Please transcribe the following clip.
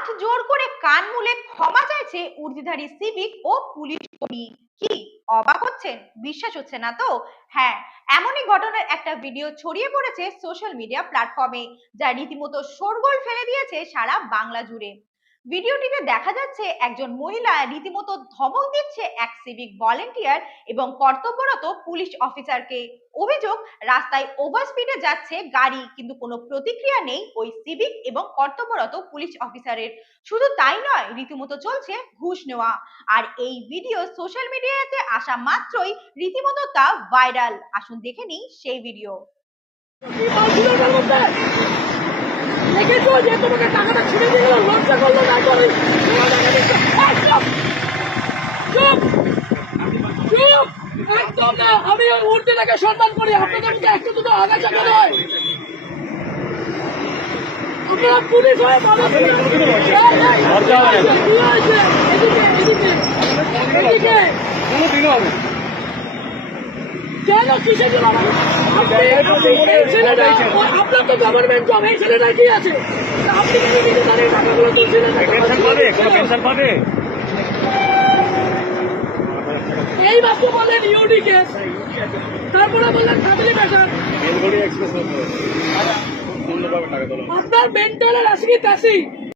হাত জোর করে কান মুলে ক্ষমা চাইছে উর্দিধারী সিভিক ও পুলিশ কর্মী। কি অবাক হচ্ছেন? বিশ্বাস হচ্ছে না তো? হ্যাঁ, এমনই ঘটনার একটা ভিডিও ছড়িয়ে পড়েছে সোশ্যাল মিডিয়া প্ল্যাটফর্মে, যা রীতিমতো শোরগোল ফেলে দিয়েছে সারা বাংলা জুড়ে। ভিডিওটিতে দেখা যাচ্ছে একজন মহিলা রীতিমতো ধমক দিচ্ছে এক সিভিক ভলেন্টিয়ার এবং কর্তব্যরত পুলিশ অফিসারকে। অভিযোগ, রাস্তায় ওভার স্পিডে যাচ্ছে গাড়ি, কিন্তু কোনো প্রতিক্রিয়া নেই ওই সিভিক এবং কর্তব্যরত পুলিশ অফিসারের। শুধু তাই নয়, রীতিমতো চলছে ঘুষ নেওয়া। আর এই ভিডিও সোশ্যাল মিডিয়াতে আসা মাত্রই রীতিমতো তা ভাইরাল। আসুন দেখে নিই সেই ভিডিও। দেখেছো যে তোমাকে টাকাটা ছিঁড়ে দিয়ে গেল, লজ্জা করলো না? করে চুপ চুপ, একদম না। আমি ওই উর্দিটাকে সম্মান করি, আপনাদের মধ্যে একটু দুটো আগাছা কেন হয়? আপনারা পুলিশ হয়ে বলেন এদিকে কেন কিসের জন্য? আপনার তো গভর্নমেন্ট জব, এই ছেলেটা কি আছে? আপনি কেন নিজে তার এই টাকাগুলো তুলছিলেন? এই মাত্র বললেন ইউডি কেস, তারপরে বললেন ফ্যামিলি ম্যাটার। আপনার মেন্টালের আসি তাসি